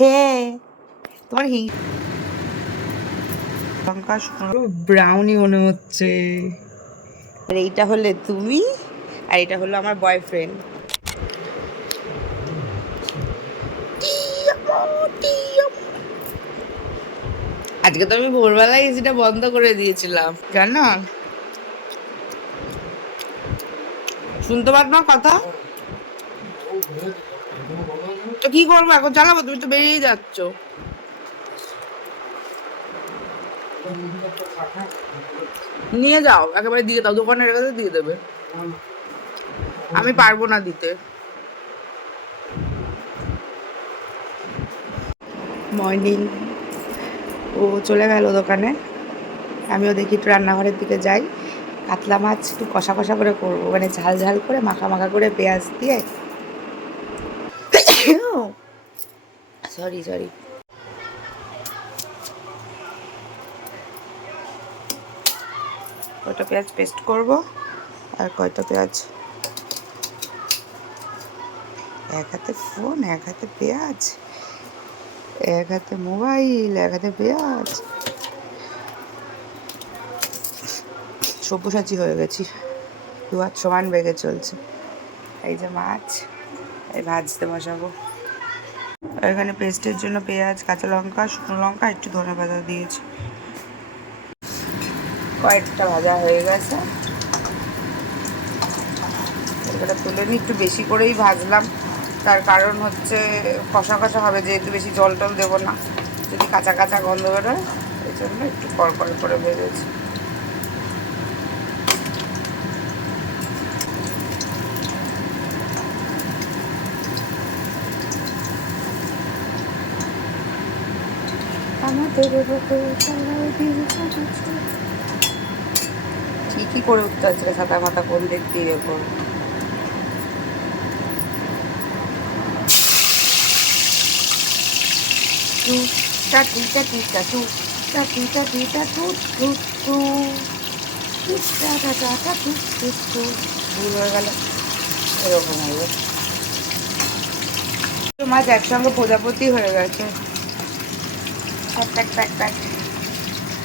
হ্যাঁ তোমার লঙ্কা শুকনো ব্রাউনি মনে হচ্ছে। আর এইটা হলে তুমি, আর এটা হলো আমার বয়ফ্রেন্ড। আজকে তো আমি ভোরবেলায় এসিটা বন্ধ করে দিয়েছিলাম জানো, শুনতে পার না কথা। তো কি করবো এখন, চালাবো? তুমি তো বেরিয়ে যাচ্ছ। নিয়ে যাও, একেবারে দিয়ে দাও, দোকানে রেখে দিয়ে দেবে। আমি পারবো না দিতে। মর্নিং। ও চলে গেল দোকানে, আমিও দেখি একটু রান্নাঘরের দিকে যাই। কাতলা মাছ একটু কষা কষা করে করবো, মানে ঝাল ঝাল করে মাখা মাখা করে পেঁয়াজ দিয়ে। Sorry sorry. কয়টা পেঁয়াজ পেস্ট করব, আর কয়টা পেঁয়াজ, এক হাতে ফোন এক হাতে পেঁয়াজ, এক হাতে মোবাইল এক হাতে পেঁয়াজ, সব্যসাচী হয়ে গেছি, দু হাত সমান বেগে চলছে। এই যে মাছ, এই ভাজতে বসাবো। এখানে পেস্টের জন্য পেঁয়াজ, কাঁচা লঙ্কা, শুকনো লঙ্কা, একটু ধনে পাতা দিয়েছি। কয়েকটা ভাজা হয়ে গেছে, এবারে তুলে নিই। একটু বেশি করেই ভাজলাম, তার কারণ হচ্ছে কষা কষা হবে, যেহেতু বেশি জল টল দেবো না, যদি কাঁচা কাঁচা গন্ধ বেরোয়, এই জন্য একটু কড়কড়ে করে ভেজেছি। ঠিকই করে উঠতে হচ্ছে ছাতা মাথা কোন দিক দিয়ে করবো। ভুল হয়ে গেল, এরকম হবে। মাছ একসঙ্গে প্রজাপতি হয়ে গেছে।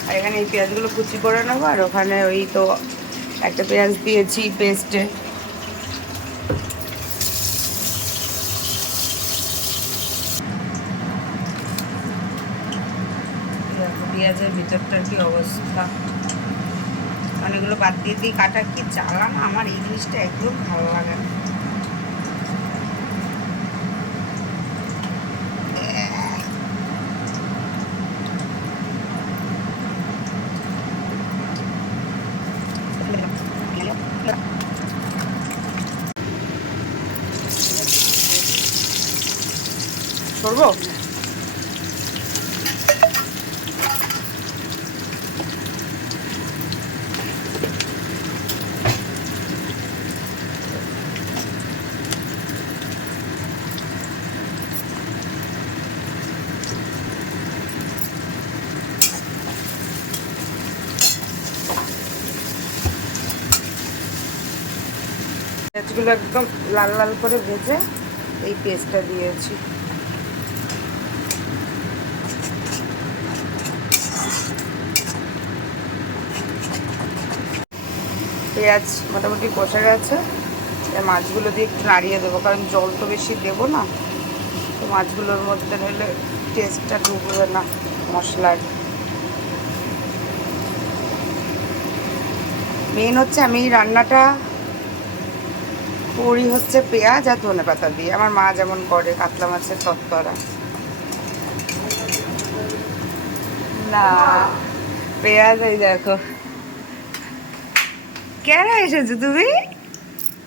আর এখানে এই পেঁয়াজগুলো কুচি করে নেবো, আর ওখানে ওই তো একটা পেঁয়াজ দিয়েছি পেস্টে। পেঁয়াজের ভিতরটার কি অবস্থা, অনেকগুলো বাদ দিয়ে দিয়ে কাটা, কি জ্বালা না, আমার এই জিনিসটা একদম ভালো লাগে না। করবো পেঁয়াজগুলো একদম লাল লাল করে ভেজে এই পেস্টটা দিয়েছি। পেঁয়াজ মোটামুটি কষে গেছে, মাছগুলো দিয়ে একটু নাড়িয়ে দেবো, কারণ জল তো বেশি দেবো না, তো মাছগুলোর মধ্যে নিলে টেস্টটা ঢুকবে না মশলার। মেন হচ্ছে আমি রান্নাটা করি হচ্ছে পেঁয়াজ আর ধনে পাতা দিয়ে, আমার মা যেমন করে কাতলা মাছের তরকারি। না পেঁয়াজ, এই দেখো কেন এসেছো তুমি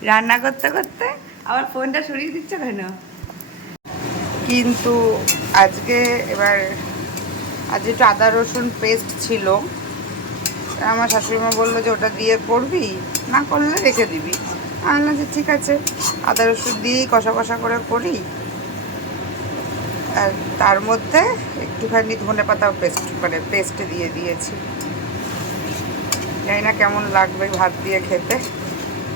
রান্না করতে করতে, আমার ফোনটা সরিয়ে দিচ্ছ কেন? কিন্তু আজকে এবার আজ একটু আদা রসুন পেস্ট ছিল, আমার শাশুড়িমা বললো যে ওটা দিয়ে করবি, না করলে রেখে দিবি। আনলাম যে ঠিক আছে, আদা রসুন দিয়েই কষা কষা করে করি, আর তার মধ্যে একটুখানি ধনে পাতাও পেস্ট মানে পেস্টে দিয়ে দিয়েছি। জানি না কেমন লাগবে ভাত দিয়ে খেতে,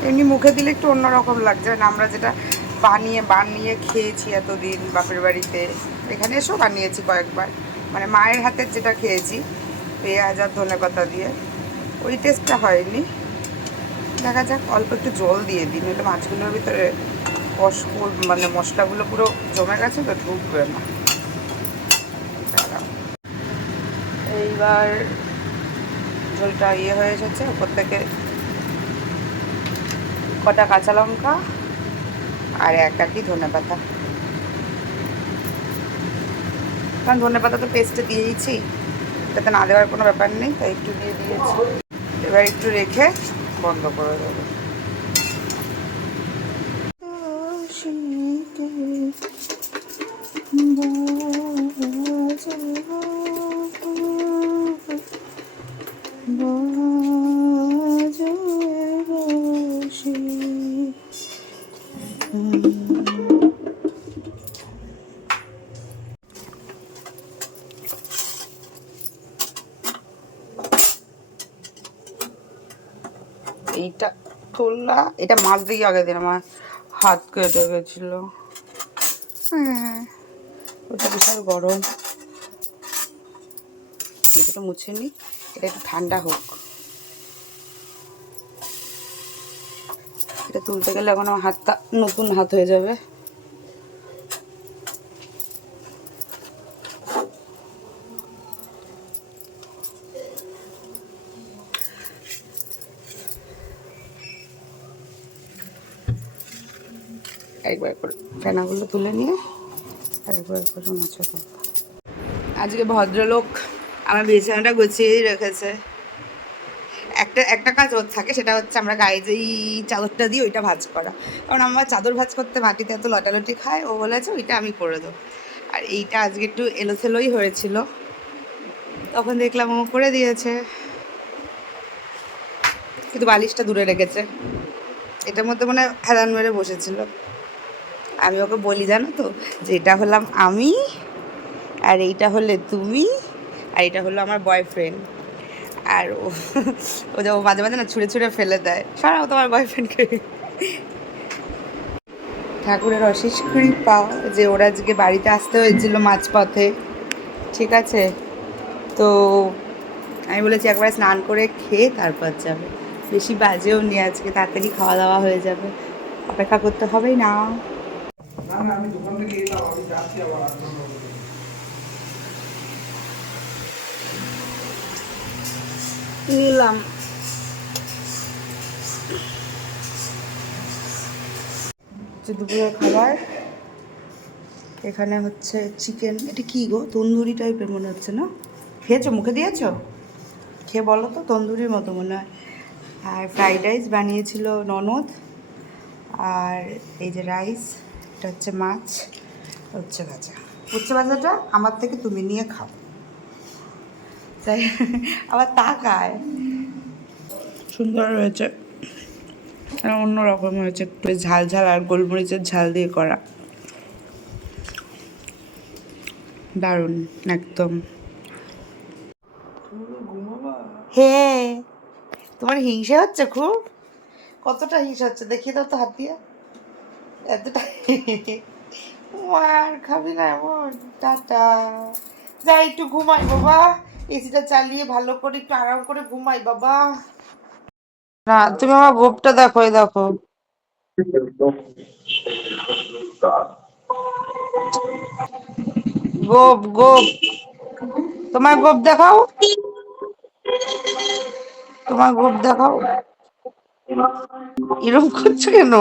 এমনি মুখে দিলে একটু অন্যরকম লাগছে না, আমরা যেটা বানিয়ে বানিয়ে খেয়েছি এতদিন বাপের বাড়িতে, এখানে এসেও বানিয়েছি কয়েকবার, মানে মায়ের হাতের যেটা খেয়েছি পেঁয়াজ আর ধনেপাতা দিয়ে, ওই টেস্টটা হয়নি। দেখা যাক, অল্প একটু জল দিয়ে দিই, নইলে মাছগুলোর ভিতরে মানে মশলাগুলো পুরো জমে গেছে তো, ঢুকবে না। এইবার ঝোলটা হয়ে এসেছে, উপর থেকে কটা কাঁচা লঙ্কা আর এক আটি ধনেপাতা, কারণ ধনেপাতা তো পেস্টে দিয়েইছি, যাতে না দেওয়ার কোনো ব্যাপার নেই, তাই একটু দিয়ে দিয়েছি। এবার একটু রেখে বন্ধ করে দেবো। এইটা তোলা, এটা মাছ দিয়ে আগে দিন, আমার হাত কেটে গেছিল। হ্যাঁ, ওটা বিশাল গরম, এটা মুছে নিই, এটা একটু ঠান্ডা হোক। এটা তুলতে গেলে এখন আমার হাতটা নতুন হাত হয়ে যাবে। একবার করে ফেনাগুলো তুলে নিয়ে একবার করে মোছা দেবো। আজকে ভদ্রলোক আমার বিছানাটা গুছিয়েই রেখেছে। একটা একটা কাজ ওর থাকে, সেটা হচ্ছে আমরা গায়ে যেই চাদরটা দিই ওইটা ভাঁজ করা, কারণ আমার চাদর ভাঁজ করতে মাটিতে এত লটালটি খায়, ও বলেছে ওইটা আমি করে দেবো। আর এইটা আজকে একটু এলোথেলোই হয়েছিল, তখন দেখলাম ও করে দিয়েছে, কিন্তু বালিশটা দূরে রেখেছে। এটার মধ্যে মনে হয় হেলান মেরে বসেছিল। আমি ওকে বলি, জানো তো, যে এটা হলাম আমি, আর এইটা হলে তুমি, আর এটা হলো আমার বয়ফ্রেন্ড। আর ও যে ও মাঝে মাঝে না ছুঁড়ে ছুঁড়ে ফেলে দেয়, সরাও তোমার বয়ফ্রেন্ডকে। ঠাকুরের অশেষ কৃপা যে ওরা আজকে বাড়িতে আসতে হয়েছিল মাঝপথে, ঠিক আছে। তো আমি বলেছি একবার স্নান করে খেয়ে তারপর যাবে, বেশি বাজেও নিয়ে আজকে, তাড়াতাড়ি খাওয়া দাওয়া হয়ে যাবে, অপেক্ষা করতে হবেই না। আমি দোকান থেকে এলাম, আমি যাচ্ছি আবার নিলাম। দুপুরের খাবার এখানে হচ্ছে চিকেন, এটা কি গো, তন্দুরি টাইপের মনে হচ্ছে না? খেয়েছো, মুখে দিয়েছো? খেয়ে বলো তো, তন্দুরির মতো মনে হয়। আর ফ্রাইড রাইস বানিয়েছিল ননদ, আর এই যে রাইস, এটা হচ্ছে মাছ, উচ্ছে ভাজা। উচ্ছে ভাজাটা আমার থেকে তুমি নিয়ে খাও, তাই আবার তাকায়। সুন্দর হয়েছে, অন্যরকম হয়েছে, একটু ঝাল ঝাল আর গোলমরিচের ঝাল দিয়ে করা, দারুণ একদম। হ্যাঁ, তোমার হিংসা হচ্ছে খুব? কতটা হিংসা হচ্ছে দেখিয়ে দাও তো হাত দিয়ে, এতটা? মার খাবি না এমন, টাটা, যাই একটু ঘুমাই বাবা, এসিটা চালিয়ে ভালো করে একটু আরাম করে ঘুমাই বাবা। না, তুমি আমার গোপটা দেখো, এই দেখো, গোপ গোপ, তোমার গোপ দেখাও, তোমার গোপ দেখাও। এরকম করছো কেন?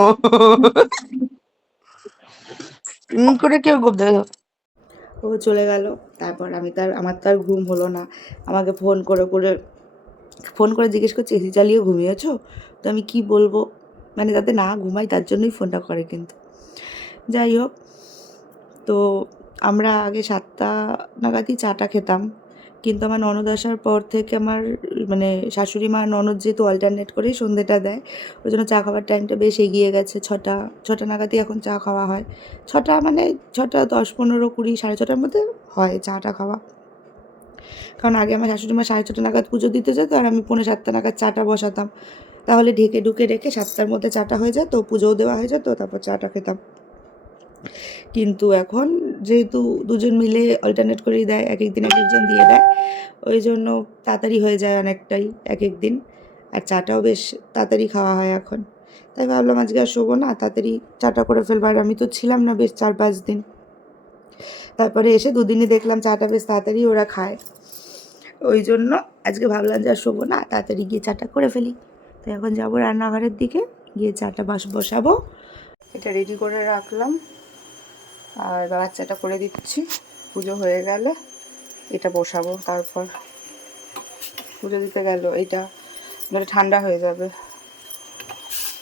করে কেউ গোপ দেখো। ও চলে গেল, তারপর আমার তো আর ঘুম হলো না, আমাকে ফোন করে জিজ্ঞেস করছে এসি চালিয়ে ঘুমিয়েছো? তো আমি কি বলবো, মানে যাতে না ঘুমাই তার জন্যই ফোনটা করে। কিন্তু যাই হোক, তো আমরা আগে 7টা নাগাদই চাটা খেতাম, কিন্তু আমার ননদ আসার পর থেকে আমার মানে শাশুড়ি মা ননদ যেহেতু অল্টারনেট করেই সন্ধ্যেটা দেয়, ওই জন্য চা খাওয়ার টাইমটা বেশ এগিয়ে গেছে, 6টা নাগাদই এখন চা খাওয়া হয়। 6টা মানে 6টা 10, 15, 20, 6:30টার মধ্যে হয় চাটা খাওয়া। কারণ আগে আমার শাশুড়ি মা 6:30 নাগাদ পুজো দিতে যেত, আর আমি 6:45 নাগাদ চাটা বসাতাম, তাহলে ঢেকে ঢুকে রেখে 7টার মধ্যে চাটা হয়ে যেত, পুজোও দেওয়া হয়ে যেত, তারপর চাটা খেতাম। কিন্তু এখন যেহেতু দুজন মিলে অল্টারনেট করেই দেয়, এক একদিন এক একজন দিয়ে দেয়, ওই জন্য তাড়াতাড়ি হয়ে যায় অনেকটাই এক এক দিন। আর চাটাও বেশ তাড়াতাড়ি খাওয়া হয় এখন। তাই ভাবলাম আজকে আর শোবো না, তাড়াতাড়ি চাটা করে ফেলবো। আর আমি তো ছিলাম না বেশ 4-5 দিন, তারপরে এসে দুদিনই দেখলাম চাটা বেশ তাড়াতাড়ি ওরা খায়। ওই জন্য আজকে ভাবলাম যে আর শোবো না, তাড়াতাড়ি গিয়ে চাটা করে ফেলি। তো এখন যাবো রান্নাঘরের দিকে, গিয়ে চাটা বসাবো। এটা রেডি করে রাখলাম আর বাচ্চাটা করে দিচ্ছি। পুজো হয়ে গেলে এটা বসাবো, তারপর পুজো দিতে গেল এটা মানে ঠান্ডা হয়ে যাবে।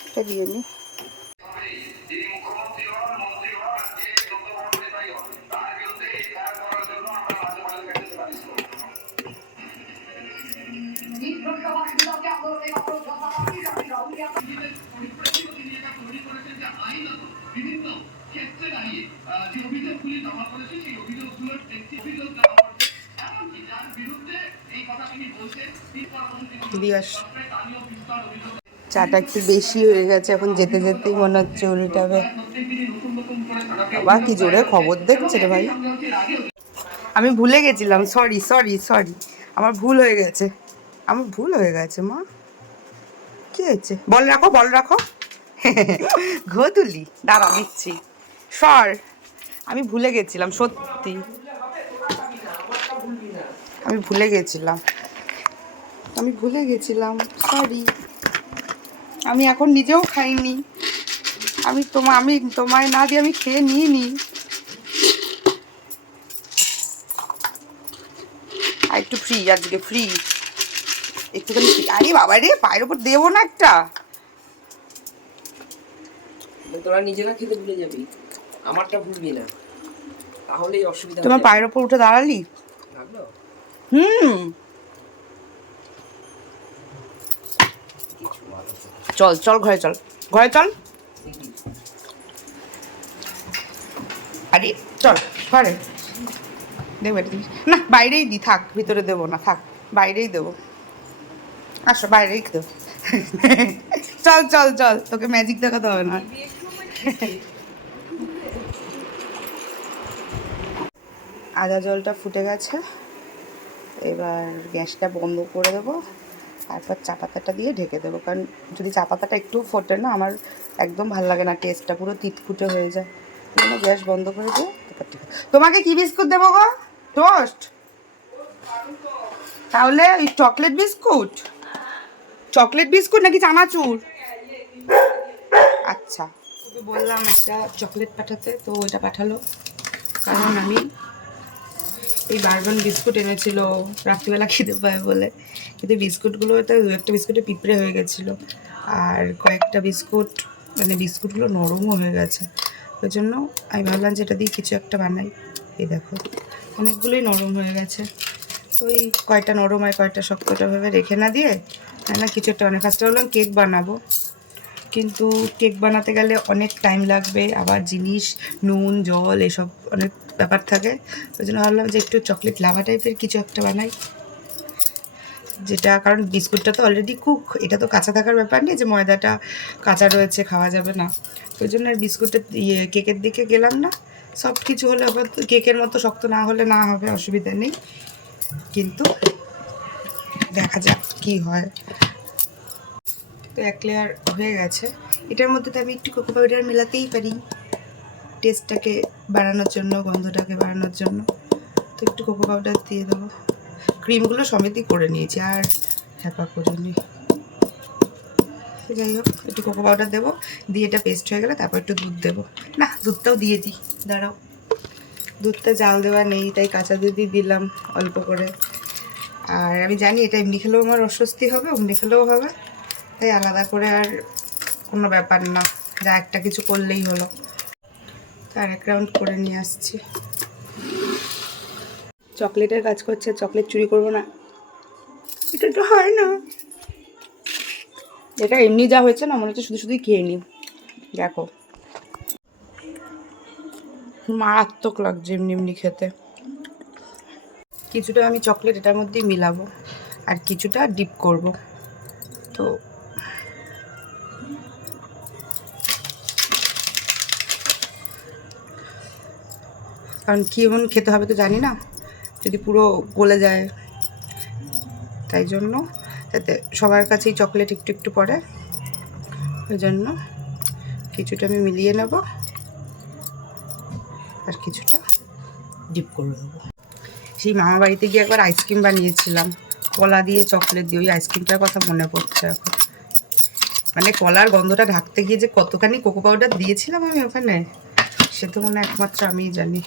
এটা দিয়ে নিই। চাটা একটু বেশি হয়ে গেছে, এখন যেতে যেতেই মনে হচ্ছে উল্টাবে। বাবা কি জোরে খবর দেখছে রে ভাই। আমি ভুলে গেছিলাম, সরি সরি সরি, আমার ভুল হয়ে গেছে, আমার ভুল হয়ে গেছে মা। কি হয়েছে? বল রাখো, বল রাখো। ঘতুলি দাঁড়া দিচ্ছি, সর। আমি ভুলে গেছিলাম সত্যি, আমি ভুলে গেছিলাম, আমি ভুলে গেছিলাম, সরি। আমি এখন নিজেও খাইনি, আমি তোমায় না দিয়ে আমি খেয়ে নিইনি। আর একটু ফ্রি আজকে, ফ্রি একটুখানি ফ্রি। আরে বাবা রে, পায়ের ওপর দেবো না একটা? তোরা নিজেরা খেতে ভুলে যাবি, আমারটা ভুলবি না, তাহলেই অসুবিধা। তোমার পায়ের ওপর উঠে দাঁড়ালি? লাগলো? চল চল, ঘরে চল, ঘরে চল। আরে চল ঘরে, দেবো এটা না, বাইরেই দি, থাক ভিতরে দেবো না, থাক বাইরেই দেবো। আসো বাইরেই দেবো। চল চল চল, তোকে ম্যাজিক দেখাতে হবে না। আদা জলটা ফুটে গেছে, এবার গ্যাসটা বন্ধ করে দেবো, তারপর চা পাতাটা দিয়ে ঢেকে দেবো। কারণ যদি চা পাতাটা একটু ফোটে না, আমার একদম ভালো লাগে না, টেস্টটা পুরো তিতকুটে হয়ে যায়। জন্য গ্যাস বন্ধ করে দেবো। তোমাকে কি বিস্কুট দেবো গো? টোস্ট? তাহলে ওই চকলেট বিস্কুট, চকলেট বিস্কুট নাকি চানাচুর? আচ্ছা, তোকে বললাম একটা চকলেট পাঠাতে, তো ওইটা পাঠালো। কারণ আমি এই বারবন বিস্কুট এনেছিল রাত্রিবেলা খেতে পায় বলে, কিন্তু বিস্কুটগুলো তো একটা বিস্কুটে পিঁপড়ে হয়ে গেছিলো, আর কয়েকটা বিস্কুট মানে বিস্কুটগুলো নরমও হয়ে গেছে। ওই জন্য আমি ভাবলাম যে এটা দিয়ে কিছু একটা বানাই। এই দেখো অনেকগুলোই নরম হয়ে গেছে, তো ওই কয়টা নরম হয় কয়টা শক্তটা ভাবে রেখে না দিয়ে না কিছু একটা মানে ফার্স্টে ভাবলাম কেক বানাবো, কিন্তু কেক বানাতে গেলে অনেক টাইম লাগবে, আবার জিনিস নুন জল এসব অনেক ব্যাপার থাকে। ওই জন্য ভাবলাম যে একটু চকলেট লাভা টাইপের কিছু একটা বানাই, যেটা কারণ বিস্কুটটা তো অলরেডি কুক, এটা তো কাঁচা থাকার ব্যাপার নেই যে ময়দাটা কাঁচা রয়েছে খাওয়া যাবে না। ওই জন্য আর বিস্কুটের কেকের দিকে গেলাম না। সফট কিছু হলে আবার কেকের মতো শক্ত না হলে না হবে, অসুবিধা নেই, কিন্তু দেখা যাক কি হয়। তো এক লেয়ার হয়ে গেছে, এটার মধ্যে তো আমি একটু কোকো পাউডার মেলাতেই পারি টেস্টটাকে বাড়ানোর জন্য, গন্ধটাকে বাড়ানোর জন্য। তো একটু কোকো পাউডার দিয়ে দেবো, ক্রিমগুলো সমেতই করে নিয়েছি আর হ্যাপা করিনি। যাই হোক, একটু কোকো পাউডার দেবো, দিয়ে এটা পেস্ট হয়ে গেলে তারপর একটু দুধ দেবো। না দুধটাও দিয়ে দিই, দাঁড়াও, দুধটা জাল দেওয়া নেই তাই কাঁচা দুধই দিলাম অল্প করে। আর আমি জানি এটা এমনি খেলেও আমার অস্বস্তি হবে, অমনি খেলেও হবে, তাই আলাদা করে আর কোনো ব্যাপার না, যা একটা কিছু করলেই হলো। তার এক রাউন্ড করে নিয়ে আসছি। চকলেটের কাজ করছে, চকলেট চুরি করবো না, এটা তো হয় না। এটা এমনি যা হয়েছে না, মনে হচ্ছে শুধু শুধুই খেয়ে নিই। দেখো মারাত্মক লাগছে এমনি এমনি খেতে। কিছুটা আমি চকলেট এটার মধ্যেই মিলাবো আর কিছুটা ডিপ করব। তো কারণ কেমন খেতে হবে তো জানি না, যদি পুরো গলে যায়, তাই জন্য যাতে সবার কাছেই চকলেট একটু একটু পড়ে, ওই জন্য কিছুটা আমি মিলিয়ে নেব আর কিছুটা ডিপ করে দেবো। সেই মামা বাড়িতে গিয়ে একবার আইসক্রিম বানিয়েছিলাম, কলা দিয়ে চকলেট দিয়ে, ওই আইসক্রিমটার কথা মনে পড়ছে এখন। মানে কলার গন্ধটা ঢাকতে গিয়ে যে কতখানি কোকো পাউডার দিয়েছিলাম আমি ওখানে, সে তো মনে একমাত্র আমিই জানি।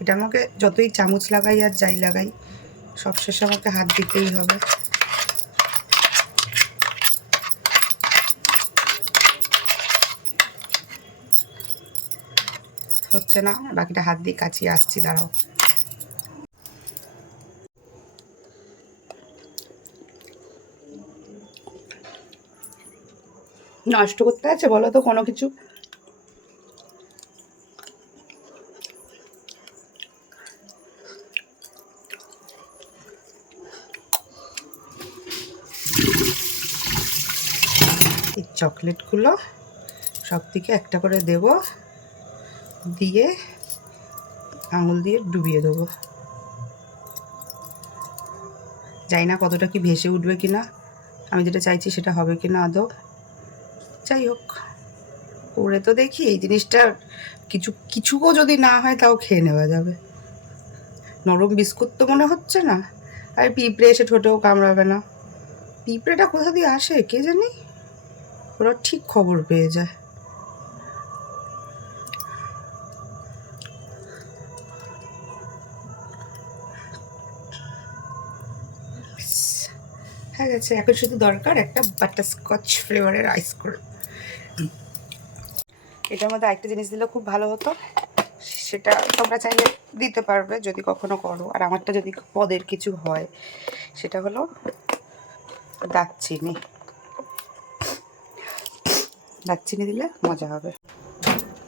এটা আমাকে যতই চামচ লাগাই আর যাই লাগাই, সবশেষে আমাকে হাত দিতেই হবে। হচ্ছে না, বাকিটা হাত দিয়ে কাচিয়ে আসছি, দাঁড়াও। নষ্ট করতে আছে বলো তো কোনো কিছু? এই চকলেটগুলো সব দিকে একটা করে দেব, দিয়ে আঙুল দিয়ে ডুবিয়ে দেবো। জানি না কতটা কি ভেসে উঠবে কিনা, আমি যেটা চাইছি সেটা হবে কিনা আদৌ। যাই হোক, করে তো দেখি। এই জিনিসটা কিছুও যদি না হয় তাও খেয়ে নেওয়া যাবে। নরম বিস্কুট তো মনে হচ্ছে না, আর পিঁপড়ে এসে ঠোঁটেও কামড়াবে না। পিঁপড়েটা কোথা দিয়ে আসে কে জানি, ওরা ঠিক খবর পেয়ে যায়। হয়ে গেছে, এখন শুধু দরকার একটা বাটারস্কচ ফ্লেভারের আইসক্রিম। এটার মধ্যে আরেকটা জিনিস দিলে খুব ভালো হতো, সেটা তোমরা চাইলে দিতে পারবে যদি কখনো করো। আর আমারটা যদি পদের কিছু হয়, সেটা হলো দারচিনি। দারচিনি দিলে মজা হবে।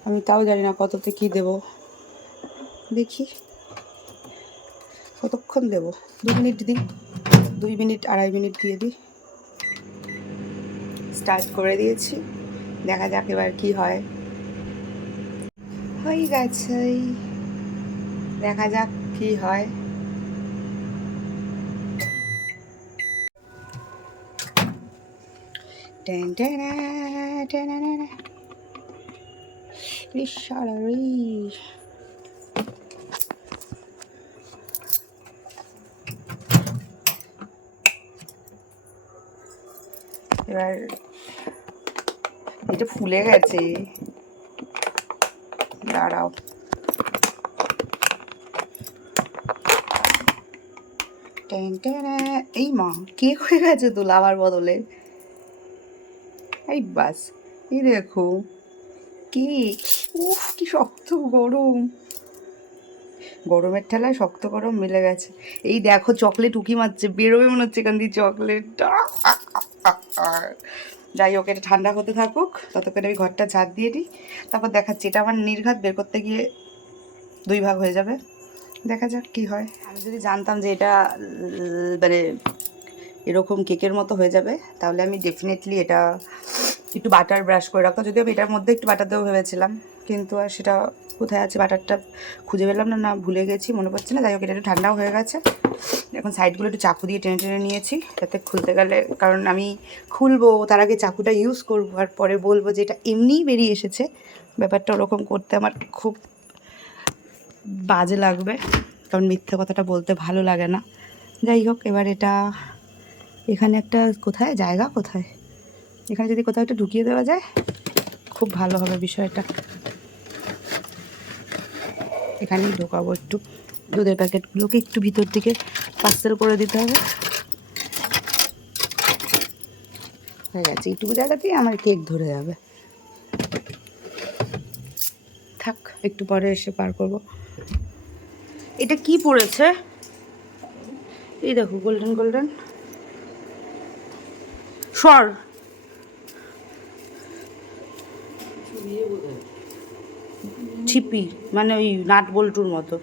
আমি তাও জানি না কততে কি দেব, দেখি কতক্ষণ দেব। 2 মিনিট দিই, 2 মিনিট 2.5 মিনিট দিয়ে দিই। স্টার্ট করে দিয়েছি, দেখা যাক এবার কি হয়। হয়ে গেছে, দেখা যাক কি হয়। টেন টেন টেন এবার এটা ফুলে গেছে, দাঁড়াও। এই মা, কেক হয়ে গেছে তো লাভার বদলে। এই বাস, এই দেখো কেক। উফ কি শক্ত গরম, গরমের ঠেলায় শক্ত গরম মিলে গেছে। এই দেখো চকলেট উকি মারছে, বেরোবে মনে হচ্ছে এখান দিয়ে চকলেটটা। যাই হোক, এটা ঠান্ডা হতে থাকুক, ততক্ষণ আমি ঘরটা ঝাড় দিয়ে দিই, তারপর দেখাচ্ছি। এটা আমার নির্ঘাত বের করতে গিয়ে 2 ভাগ হয়ে যাবে, দেখা যাক কি হয়। আমি যদি জানতাম যে এটা মানে এরকম কেকের মতো হয়ে যাবে, তাহলে আমি ডেফিনেটলি এটা একটু বাটার ব্রাশ করে রাখতাম। যদিও আমি এটার মধ্যে একটু বাটার দেবো ভেবেছিলাম, কিন্তু আর সেটা কোথায় আছে বাটারটা খুঁজে পেলাম না, না ভুলে গেছি, মনে পড়ছে না। যাই হোক, এটা একটু ঠান্ডাও হয়ে গেছে। এখন সাইডগুলো একটু চাকু দিয়ে টেনে টেনে নিয়েছি, যাতে খুলতে গেলে, কারণ আমি খুলবো তার আগে চাকুটা ইউজ করবো, আর পরে বলবো যে এটা এমনিই বেরিয়ে এসেছে। ব্যাপারটা ওরকম করতে আমার খুব বাজে লাগবে, কারণ মিথ্যে কথাটা বলতে ভালো লাগে না। যাই হোক, এবার এটা এখানে একটা কোথায় জায়গা, কোথায় এখানে যদি কোথাও একটা ঢুকিয়ে দেওয়া যায় খুব ভালো হবে বিষয়টা। এখানেই ঢোকাবো একটু। দুধের প্যাকেটগুলোকে একটু ভিতর দিকে পার্সেল করে দিতে হবে। হয়ে গেছে, এইটুকু জায়গাতেই আমার কেক ধরে যাবে। থাক, একটু পরে এসে পার করবো। এটা কি পড়েছে, এই দেখো গোল্ডেন গোল্ডেন সর। ছিপি মানে ওই নাট বল্টুর মতো।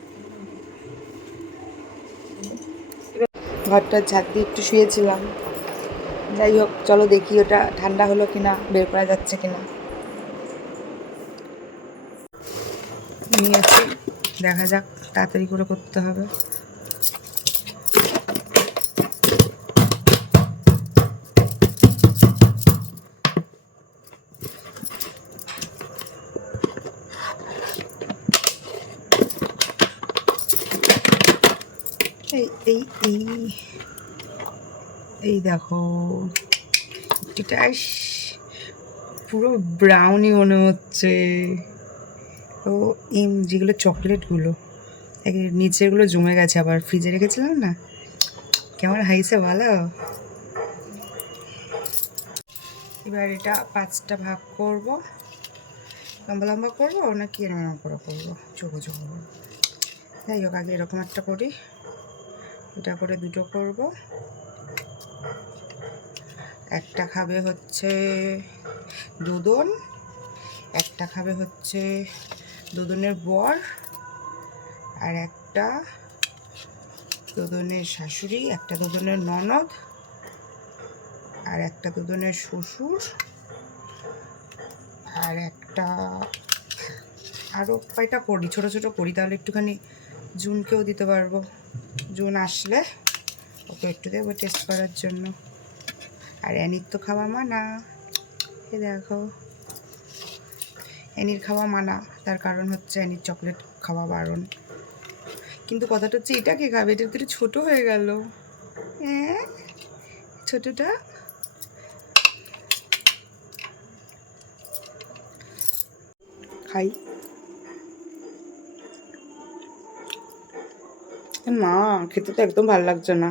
ঘরটা ঝাঁট দিয়ে একটু শুয়েছিলাম। যাই হোক, চলো দেখি ওটা ঠান্ডা হলো কিনা, বের করা যাচ্ছে কিনা। নিয়েছি দেখা যাক, তাড়াতাড়ি করে করতে হবে। এই এই এই এই দেখো, এটা পুরো ব্রাউনি মনে হচ্ছে। তো যেগুলো চকলেটগুলো নিচেরগুলো জমে গেছে, আবার ফ্রিজে রেখেছিলাম না, কেমন হাইছে ভালো। এবার এটা 5টা ভাগ করব, লম্বা লম্বা করবো নাকি এরকম করে করবো, চোখো চোখো করবো। যাই হোক, আগে এরকম একটা করি, এটা করে 2টো করব। একটা খাবে হচ্ছে দুদন, একটা খাবে হচ্ছে দুদনের বর, আর একটা দুদনের শাশুড়ি, একটা দুদনের ননদ, আর একটা দুদনের শ্বশুর, আর একটা আরও কয়টা করি, ছোটো ছোটো করি, তাহলে একটুখানি জুনকেও দিতে পারবো। জুন আসলে ওকে একটু দেবো টেস্ট করার জন্য। আর অ্যানির তো খাওয়া মানা, এ দেখো অ্যানির খাওয়া মানা, তার কারণ হচ্ছে অ্যানির চকলেট খাওয়া বারণ। কিন্তু কথাটা হচ্ছে এটা কে খাবে, এটা তো একটু ছোটো হয়ে গেল। হ্যাঁ, ছোটোটা খাই না, খেতে তো একদম ভালো লাগছে না।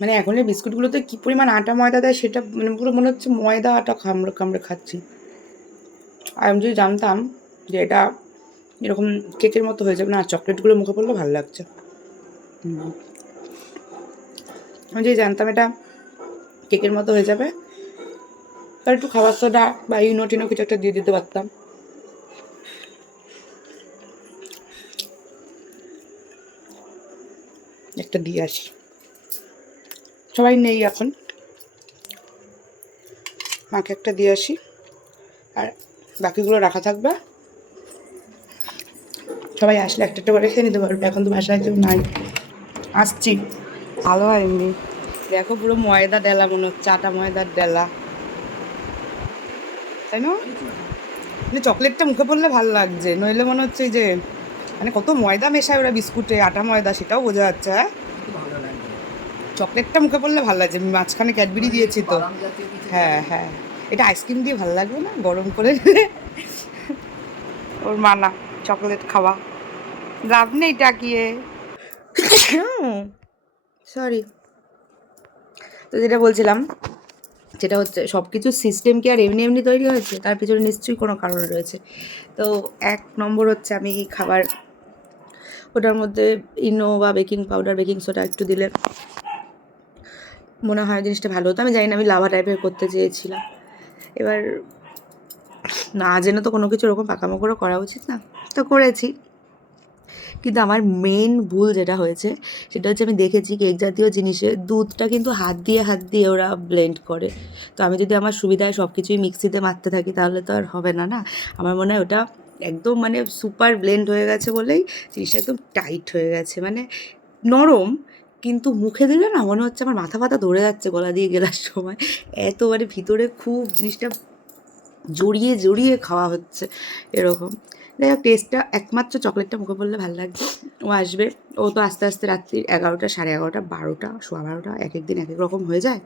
মানে এখন এই বিস্কুটগুলোতে কী পরিমাণ আটা ময়দা দেয় সেটা মানে পুরো মনে হচ্ছে ময়দা আটা কামড়ে কামড়ে খাচ্ছি। আর আমি যদি জানতাম যে এটা এরকম কেকের মতো হয়ে যাবে না, চকলেটগুলো মুখে পড়লে ভালো লাগছে। আমি যদি জানতাম এটা কেকের মতো হয়ে যাবে, তার একটু খাবার সোডা বা ইনো টিনো কিছু একটা দিয়ে দিতে পারতাম। একটা দিয়ে আসি, সবাই নেই এখন, মাকে একটা দিয়ে আসি, আর বাকিগুলো রাখা থাকবে, সবাই আসলে একটা একটা করে খেয়ে নিতে পারবে। এখন তো বাসায় কেউ নাই, আসছি। ভালো হয় এমনি, দেখো পুরো ময়দা ডেলা মনে হচ্ছে, আটা ময়দার ডেলা, তাই না? মানে চকলেটটা মুখে পড়লে ভালো লাগছে, নইলে মনে হচ্ছে যে মানে কত ময়দা মেশায় ওরা বিস্কুটে, আটা ময়দা, সেটাও বোঝা যাচ্ছে। হ্যাঁ, ভালো লাগবে। চকলেটটা মুখে পড়লে ভালো লাগছে, মাঝখানে ক্যাডবেরি দিয়েছি তো। হ্যাঁ হ্যাঁ, এটা আইসক্রিম দিয়ে ভালো লাগবে না, গরম করে ওর মানা চকলেট খাওয়া, লাভ নেই টাকিয়ে। সরি। তো যেটা বলছিলাম, যেটা হচ্ছে সব কিছু সিস্টেম কি আর এমনি এমনি তৈরি হয়েছে, তার পিছনে নিশ্চয়ই কোনো কারণ রয়েছে। তো 1 নম্বর হচ্ছে আমি খাবার, ওটার মধ্যে ইনো বা বেকিং পাউডার, বেকিং সোডা একটু দিলে মনে হয় জিনিসটা ভালো হতো। আমি জানি না, আমি লাভা টাইপের করতে চেয়েছিলাম। এবার না জেনে তো কোনো কিছু ওরকম পাকামো করে করা উচিত না, তো করেছি। কিন্তু আমার মেন ভুল যেটা হয়েছে সেটা হচ্ছে, আমি দেখেছি কেক জাতীয় জিনিসে দুধটা কিন্তু হাত দিয়ে ওরা ব্লেন্ড করে। তো আমি যদি আমার সুবিধায় সব কিছুই মিক্সিতে মারতে থাকি তাহলে তো আর হবে না, না। আমার মনে হয় ওটা একদম মানে সুপার ব্লেন্ড হয়ে গেছে বলেই জিনিসটা একদম টাইট হয়ে গেছে, মানে নরম, কিন্তু মুখে দিলে না মনে হচ্ছে আমার মাথা ফাথা ধরে যাচ্ছে গলা দিয়ে গেলার সময়, এত মানে ভিতরে খুব জিনিসটা জড়িয়ে জড়িয়ে খাওয়া হচ্ছে এরকম। যাই হোক, টেস্টটা একমাত্র চকলেটটা মুখে পড়লে ভালো লাগছে। ও আসবে, ও তো আস্তে আস্তে রাত্রি 11টা, 11:30, 12টা, 12:15 এক এক দিন এক এক রকম হয়ে যায়।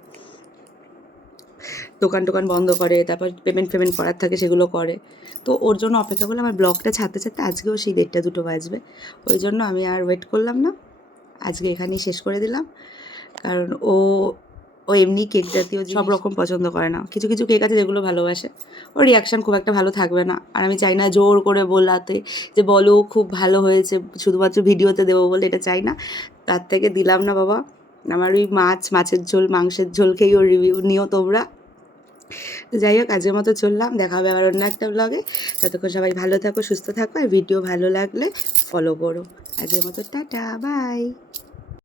দোকান টোকান বন্ধ করে, তারপর পেমেন্ট করার থাকে সেগুলো করে। তো ওর জন্য অপেক্ষা করলে আমার ব্লগটা ছাড়তে ছাড়তে আজকেও সেই 1:30 2টো বাজবে। ওই জন্য আমি আর ওয়েট করলাম না, আজকে এখানেই শেষ করে দিলাম। কারণ ও এমনি কেক জাতীয় সব রকম পছন্দ করে না, কিছু কিছু কেক আছে যেগুলো ভালোবাসে। ওর রিয়াকশান খুব একটা ভালো থাকবে না, আর আমি চাই না জোর করে বলাতে যে বলো খুব ভালো হয়েছে শুধুমাত্র ভিডিওতে দেবো বলে, এটা চাই না। তার থেকে দিলাম না বাবা, আমার ওই মাছের ঝোল, মাংসের ঝোল খেয়েই ওর রিভিউ নিও তোমরা। তো যাই হোক, আজকের মতো চললাম, দেখা হবে আবার অন্য একটা ব্লগে। ততক্ষণ সবাই ভালো থাকো, সুস্থ থাকো, আর ভিডিও ভালো লাগলে ফলো করো। আজকের মতো টাটা, বাই।